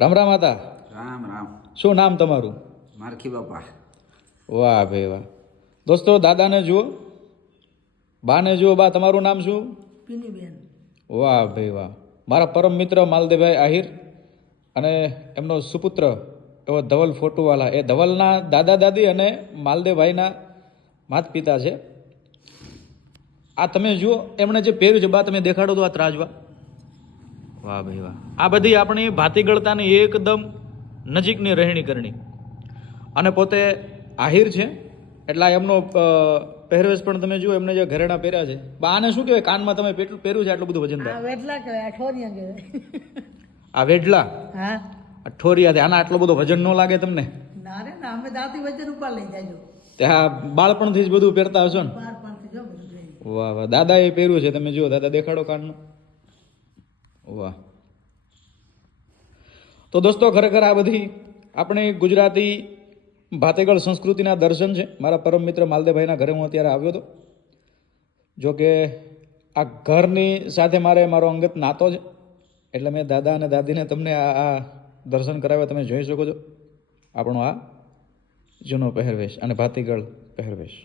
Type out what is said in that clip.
રામ રામ હતા. રામ રામ. શું નામ તમારું? મારખી બાપા. વાહ ભાઈ વાહ. દોસ્તો દાદાને જુઓ, બાને જુઓ. બા તમારું નામ શું? પીનીબેન. વાહ ભાઈ વાહ. મારા પરમ મિત્ર માલદેવભાઈ આહિર અને એમનો સુપુત્ર એવો ધવલ ફોટુવાલા. એ ધવલના દાદા દાદી અને માલદેવભાઈના માત પિતા છે. આ તમે જુઓ એમણે જે પહેર્યું છે, બા તમે દેખાડો તો આ ત્રાજવા. વાહ ભાઈ વાહ. આ બધી આપણી ભાતીગળતાની એકદમ નજીકની રહેણી કરણી. અને પોતે આહિર છે એટલે આ એમનો પહેરવેશ પણ તમે જુઓ. એમને જે ઘરેણા પહેર્યા છે, બા આને શું કહેવાય? કાનમાં તમે પેટલું પહેર્યું છે આટલું બધું વજનદાર. આ વેટલા કહેવાય, અઠોરિયા કહેવાય. આ વેઢલા હા. અઠોરિયા. આના આટલો બધો વજન ન લાગે તમને? ના રે ના, અમે દાંતી વચ્ચે ઉપર લઈ જાજો. ત્યાં બાળપણથી જ બધું પહેરતા હશો ને? બાર પાંચથી જો બધું લઈ. વાહ વાહ. દાદાએ પહેર્યું છે, તમે જુઓ. દાદા દેખાડો કાનનું. વાહ. તો દોસ્તો ખરેખર આ બધી આપણી ગુજરાતી ભાતેગળ સંસ્કૃતિના દર્શન છે. મારા પરમ મિત્ર માલદેવભાઈના ઘરે હું અત્યારે આવ્યો હતો. જો કે આ ઘરની સાથે મારો અંગત નાતો છે, એટલે મેં દાદા અને દાદીને તમને આ દર્શન કરાવ્યા. તમે જોઈ શકો છો આપણો આ જૂનો પહેરવેશ અને ભાતીગળ પહેરવેશ.